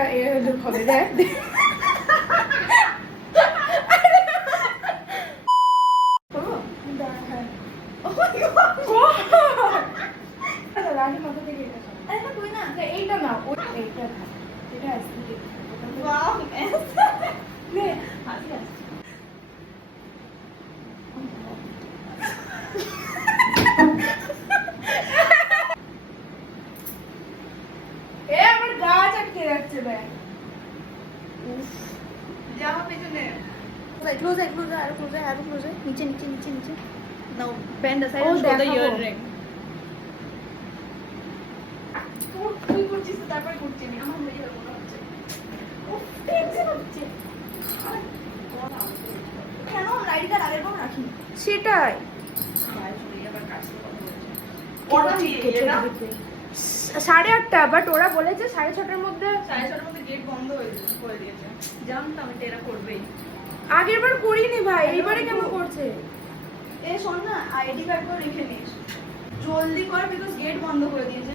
একটা হবে দেখ এইটা না এইটা এটা আছে আমার গা আটকে যাচ্ছে ভাই জামা পেছনে ক্লোজ আর ক্লোজ নিচে নাও ব্যান্ড আছে ও, শো দ্য দেখাবো। ইয়াররিং তুই করছিস তো তারপরে করছি আমি আমার হয়ে যাবে মনে হচ্ছে টেনশন হচ্ছে কেন লাইটটা আগের কোন রাখিনি সেটাই ওটা কি এটা 8:30 বাট ওরা বলেছে 6:30টার মধ্যে 6:30টার মধ্যে গেট বন্ধ করে দিয়েছে জানতাম এটা এরা করবেই আগের বার করিনি ভাই এইবারে কেন করছে এ শোন না আইডি কার্ড করে রেখে নিস জলদি কর বিকজ গেট বন্ধ করে দিয়েছে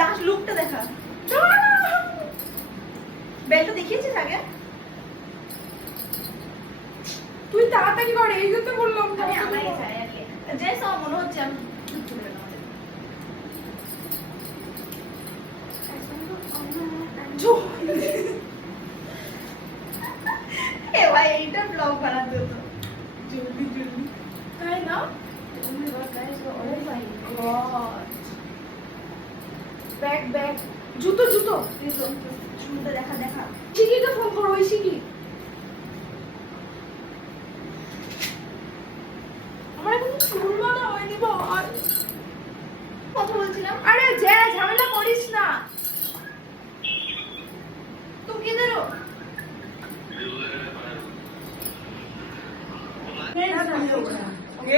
লাস্ট লুকটা দেখা বেলটা দেখিয়েছিস আগে তুই তাড়াতাড়ি কর এই জন্য বললাম আমি আমাকে চাই আগে যে সব মনে হচ্ছে আমি এ ভাই এইটা ব্লগ বানাতে হতো জলদি তাই না ব্যাগ জুতো শুনতে দেখা শিখিকে ফোন করো ওই শিখি আমার এখন চুল বাঁধা হয়নি ভাই কথা বলছিলাম আরে ঝামেলা করিস না তুই কিধর हो ये